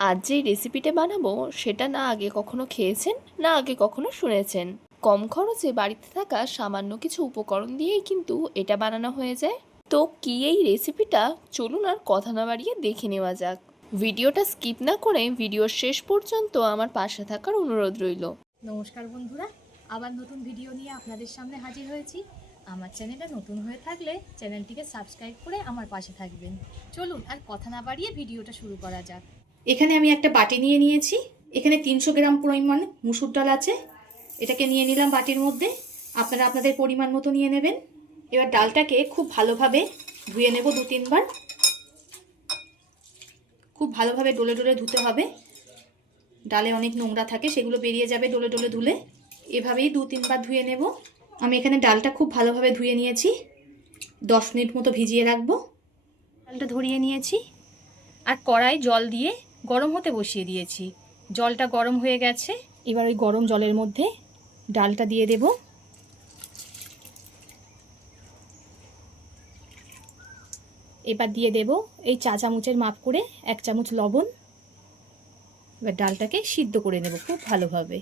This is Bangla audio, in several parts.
আজ যে রেসিপিটা বানাবো সেটা না আগে কখনো খেয়েছেন না আগে কখনো শুনেছেন। কম খরচে বাড়িতে থাকা সামান্য কিছু উপকরণ দিয়েই কিন্তু এটা বানানো হয়ে যায়। তো কি এই রেসিপিটা, চলুন আর কথা না বাড়িয়ে দেখে নেওয়া যাক। ভিডিওটা স্কিপ না করে ভিডিওর শেষ পর্যন্ত আমার পাশে থাকার অনুরোধ রইল। নমস্কার বন্ধুরা, আবার নতুন ভিডিও নিয়ে আপনাদের সামনে হাজির হয়েছি। আমার চ্যানেলটা নতুন হয়ে থাকলে চ্যানেলটিকে সাবস্ক্রাইব করে আমার পাশে থাকবেন। চলুন আর কথা না বাড়িয়ে ভিডিওটা শুরু করা যাক। এখানে আমি একটা বাটি নিয়ে নিয়েছি। এখানে 300 গ্রাম পরিমাণ মুসুর ডাল আছে। এটাকে নিয়ে নিলাম বাটির মধ্যে। আপনারা আপনাদের পরিমাণ মতো নিয়ে নেবেন। এবার ডালটাকে খুব ভালোভাবে ধুয়ে নেব 2-3 বার। খুব ভালোভাবে ডলে ডলে ধুতে হবে। ডালে অনেক নোংরা থাকে, সেগুলো বেরিয়ে যাবে ডলে ডলে ধুলে। এভাবেই 2-3 বার ধুয়ে নেব। আমি এখানে ডালটা খুব ভালোভাবে ধুয়ে নিয়েছি। 10 মিনিট মতো ভিজিয়ে রাখবো। ডালটা ধরিয়ে নিয়েছি আর কড়াই জল দিয়ে গরম হতে বসিয়ে দিয়েছি। জলটা গরম হয়ে গেছে। এবার ওই গরম জলের মধ্যে ডালটা দিয়ে দেব। এবার দিয়ে দেব এই চা চামচের মাপ করে 1 চামচ লবণ। এবার ডালটাকে সিদ্ধ করে নেব খুব ভালোভাবে।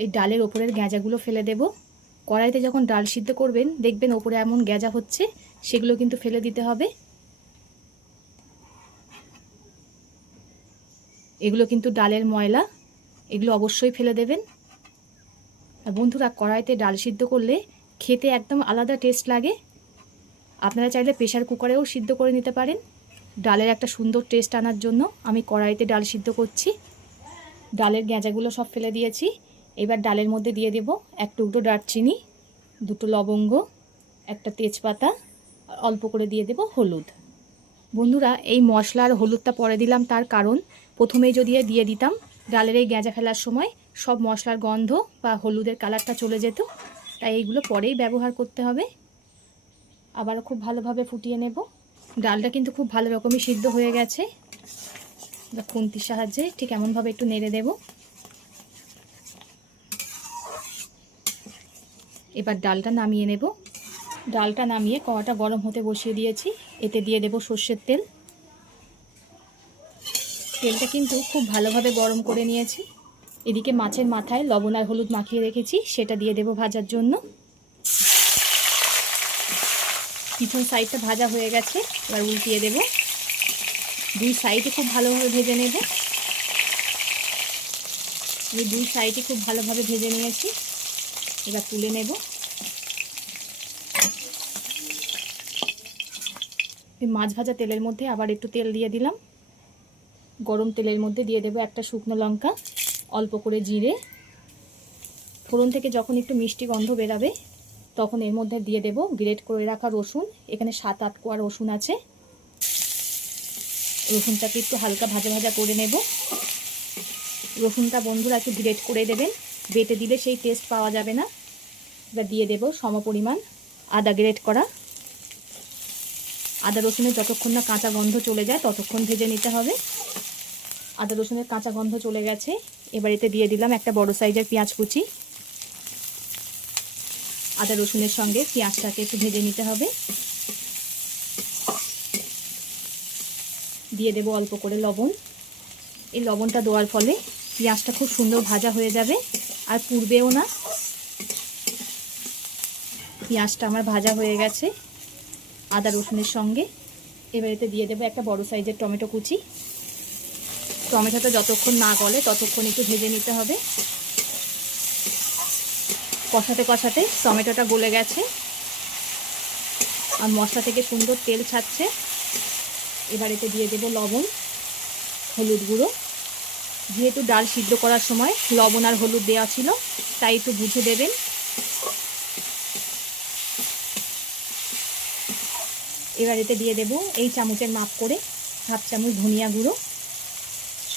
এই ডালের ওপরের গেঁজাগুলো ফেলে দেব। কড়াইতে যখন ডাল সিদ্ধ করবেন দেখবেন ওপরে এমন গেঁজা হচ্ছে, সেগুলো কিন্তু ফেলে দিতে হবে। এগুলো কিন্তু ডালের ময়লা, এগুলো অবশ্যই ফেলে দেবেন। আর বন্ধুরা, কড়াইতে ডাল সিদ্ধ করলে খেতে একদম আলাদা টেস্ট লাগে। আপনারা চাইলে প্রেসার কুকারেও সিদ্ধ করে নিতে পারেন। ডালের একটা সুন্দর টেস্ট আনার জন্য আমি কড়াইতে ডাল সিদ্ধ করছি। ডালের গেঁজাগুলো সব ফেলে দিয়েছি। এবার ডালের মধ্যে দিয়ে দেব 1 টুকরো দারচিনি, 2টো লবঙ্গ, একটা তেজপাতা, আর অল্প করে দিয়ে দেব হলুদ। বন্ধুরা, এই মশলা আর হলুদটা পরে দিলাম তার কারণ, প্রথমেই যদি দিয়ে দিতাম ডালের এই গেঁজা ফেলার সময় সব মশলার গন্ধ বা হলুদের কালারটা চলে যেত। তাই এইগুলো পরেই ব্যবহার করতে হবে। আবারও খুব ভালোভাবে ফুটিয়ে নেব। ডালটা কিন্তু খুব ভালো রকমই সিদ্ধ হয়ে গেছে। খুন্তির সাহায্যে ঠিক এমনভাবে একটু নেড়ে দেব। এবার ডালটা নামিয়ে নেব। ডালটা নামিয়ে কড়াটা গরম হতে বসিয়ে দিয়েছি। এতে দিয়ে দেব সর্ষের তেল। তেলটা কিন্তু খুব ভালোভাবে গরম করে নিয়েছি। এদিকে মাছের মাথায় লবণ আর হলুদ মাখিয়ে রেখেছি, সেটা দিয়ে দেব ভাজার জন্য। পিছন সাইডটা ভাজা হয়ে গেছে, এবার উল্টিয়ে দেব। 2 সাইডে খুব ভালোভাবে ভেজে নেব। আমি 2 সাইডে খুব ভালোভাবে ভেজে নিয়েছি। এবার তুলে নেব। এই মাছ ভাজা তেলের মধ্যে আবার একটু তেল দিয়ে দিলাম। গরম তেলের মধ্যে দিয়ে দেব একটা শুকনো লঙ্কা, অল্প করে জিরে। ফোড়ন থেকে যখন একটু মিষ্টি গন্ধ বেরাবে তখন এর মধ্যে দিয়ে দেব গ্রেট করে রাখা রসুন। এখানে 7-8 কোয়া রসুন আছে। রসুনটাকে একটু হালকা ভাজা ভাজা করে নেব। রসুনটা বন্ধুরা একটু গ্রেট করে দেবেন, বেটে দিলে সেই টেস্ট পাওয়া যাবে না। এবার দিয়ে দেব সমপরিমাণ আদা গ্রেট করা। আদা রসুনের যতক্ষণ না কাঁচা গন্ধ চলে যায় ততক্ষণ ভেজে নিতে হবে। আদা রসুনের কাঁচা গন্ধ চলে গেছে। এবার এতে দিয়ে দিলাম একটা বড় সাইজের পেঁয়াজ কুচি। আদা রসুনের সঙ্গে পেঁয়াজটাকে একটু ভেজে নিতে হবে। দিয়ে দেব অল্প করে লবণ। এই লবণটা দেওয়ার ফলে পেঁয়াজটা খুব সুন্দর ভাজা হয়ে যাবে আর পুড়বেও না। পেঁয়াজটা আমার ভাজা হয়ে গেছে আদা রসুনের সঙ্গে। এবার এতে দিয়ে দেবো একটা বড় সাইজের টমেটো কুচি। টমেটোটা যতক্ষণ না গলে ততক্ষণ একটু ভেজে নিতে হবে। কষাতে কষাতে টমেটোটা গলে গেছে আর মশলা থেকে সুন্দর তেল ছাড়ছে। এবার এতে দিয়ে দেবো লবণ, হলুদ গুঁড়ো। যেহেতু ডাল সিদ্ধ করার সময় লবণ আর হলুদ দেওয়া ছিল, তাই একটু বুঝে দেবেন। এবার এতে দিয়ে দেব এই চামচের মাপ করে হাফ চামচ ধনিয়া গুঁড়ো,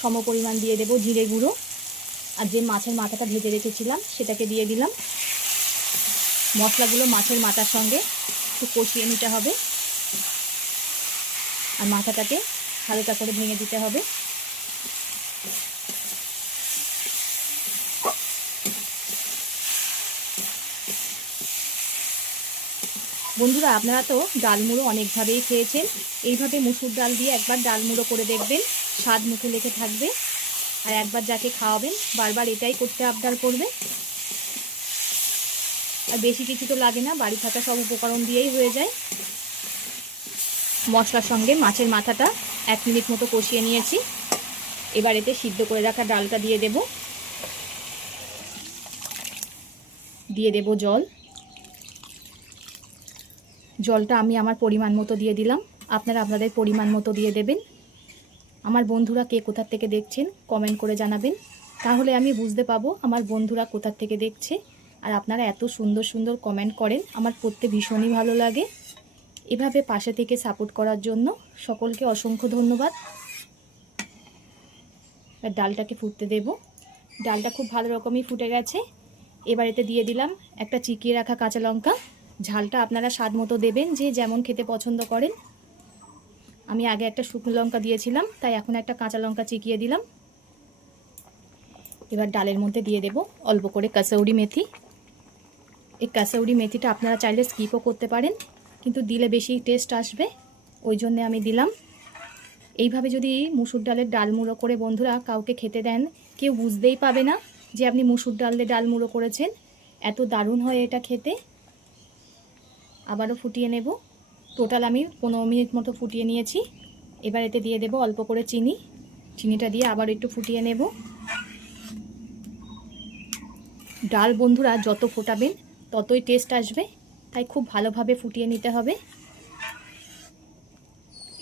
সমপরিমাণ দিয়ে দেব জিরে গুঁড়ো, আর যে মাছের মাথাটা ভেজে রেখেছিলাম সেটাকে দিয়ে দিলাম। মশলাগুলো মাছের মাথার সঙ্গে একটু কষিয়ে নিতে হবে আর মাথাটাকে হালকা করে ভেঙে দিতে হবে। বন্ধুরা, আপনারা তো ডাল মুড়ো অনেকভাবেই খেয়েছেন। এইভাবে মুসুর ডাল দিয়ে একবার ডাল মুড়ো করে দেখবেন, স্বাদ মুখে লেগে থাকবে। আর একবার যাকে খাওয়াবেন বারবার এটাই করতে আবদার করবে। আর বেশি কিছু তো লাগে না, বাড়ি থাকা সব উপকরণ দিয়েই হয়ে যায়। মশলার সঙ্গে মাছের মাথাটা 1 মিনিট মতো কষিয়ে নিয়েছি। এবার এতে সিদ্ধ করে রাখা ডালটা দিয়ে দেব জল। জলটা আমি আমার পরিমাণ মতো দিয়ে দিলাম, আপনারা আপনাদের পরিমাণ মতো দিয়ে দেবেন। আমার বন্ধুরা কে কোথা থেকে দেখছেন কমেন্ট করে জানাবেন, তাহলে আমি বুঝতে পাবো আমার বন্ধুরা কোথা থেকে দেখছে। আর আপনারা এত সুন্দর সুন্দর কমেন্ট করেন, আমার পড়তে ভীষণই ভালো লাগে। এভাবে পাশে থেকে সাপোর্ট করার জন্য সকলকে অসংখ্য ধন্যবাদ। আর ডালটাকে ফুটতে দেব। ডালটা খুব ভালো রকমই ফুটে গেছে। এবার এতে দিয়ে দিলাম একটা চিকিয়ে রাখা কাঁচা লঙ্কা। ঝালটা আপনারা স্বাদ মতো দেবেন, যে যেমন খেতে পছন্দ করেন। আমি আগে একটা শুকনো লঙ্কা দিয়েছিলাম, তাই এখন একটা কাঁচা লঙ্কা চিকিয়ে দিলাম। এবার ডালের মধ্যে দিয়ে দেব অল্প করে কাসৌরি মেথি। এই কাসৌরি মেথিটা আপনারা চাইলে স্কিপও করতে পারেন, কিন্তু দিলে বেশি টেস্ট আসবে, ওই জন্যে আমি দিলাম। এইভাবে যদি মুসুর ডালের ডাল মুড়ো করে বন্ধুরা কাউকে খেতে দেন, কেউ বুঝতেই পাবে না যে আপনি মুসুর ডাল দিয়ে ডাল মুড়ো করেছেন। এত দারুণ হয় এটা খেতে। আবারও ফুটিয়ে নেব। টোটাল আমি 15 মিনিট মতো ফুটিয়ে নিয়েছি। এবার এতে দিয়ে দেব অল্প করে চিনি। চিনিটা দিয়ে আবার একটু ফুটিয়ে নেব। ডাল বন্ধুরা যত ফোটাবেন ততই টেস্ট আসবে, তাই খুব ভালোভাবে ফুটিয়ে নিতে হবে।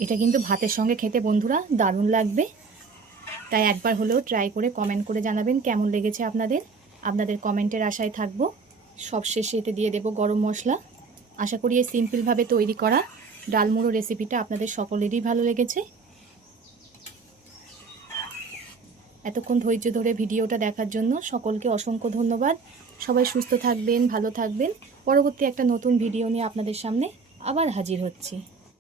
এটা কিন্তু ভাতের সঙ্গে খেতে বন্ধুরা দারুণ লাগবে, তাই একবার হলেও ট্রাই করে কমেন্ট করে জানাবেন কেমন লেগেছে আপনাদের। আপনাদের কমেন্টের আশায় থাকবো। সবশেষে এতে দিয়ে দেব গরম মশলা। আশা করি এই সিম্পলভাবে তৈরি করা ডালমুড়ো রেসিপিটা আপনাদের সকলেরই ভালো লেগেছে। এতক্ষণ ধৈর্য ধরে ভিডিওটা দেখার জন্য সকলকে অসংখ্য ধন্যবাদ। সবাই সুস্থ থাকবেন, ভালো থাকবেন। পরবর্তী একটা নতুন ভিডিও নিয়ে আপনাদের সামনে আবার হাজির হচ্ছি।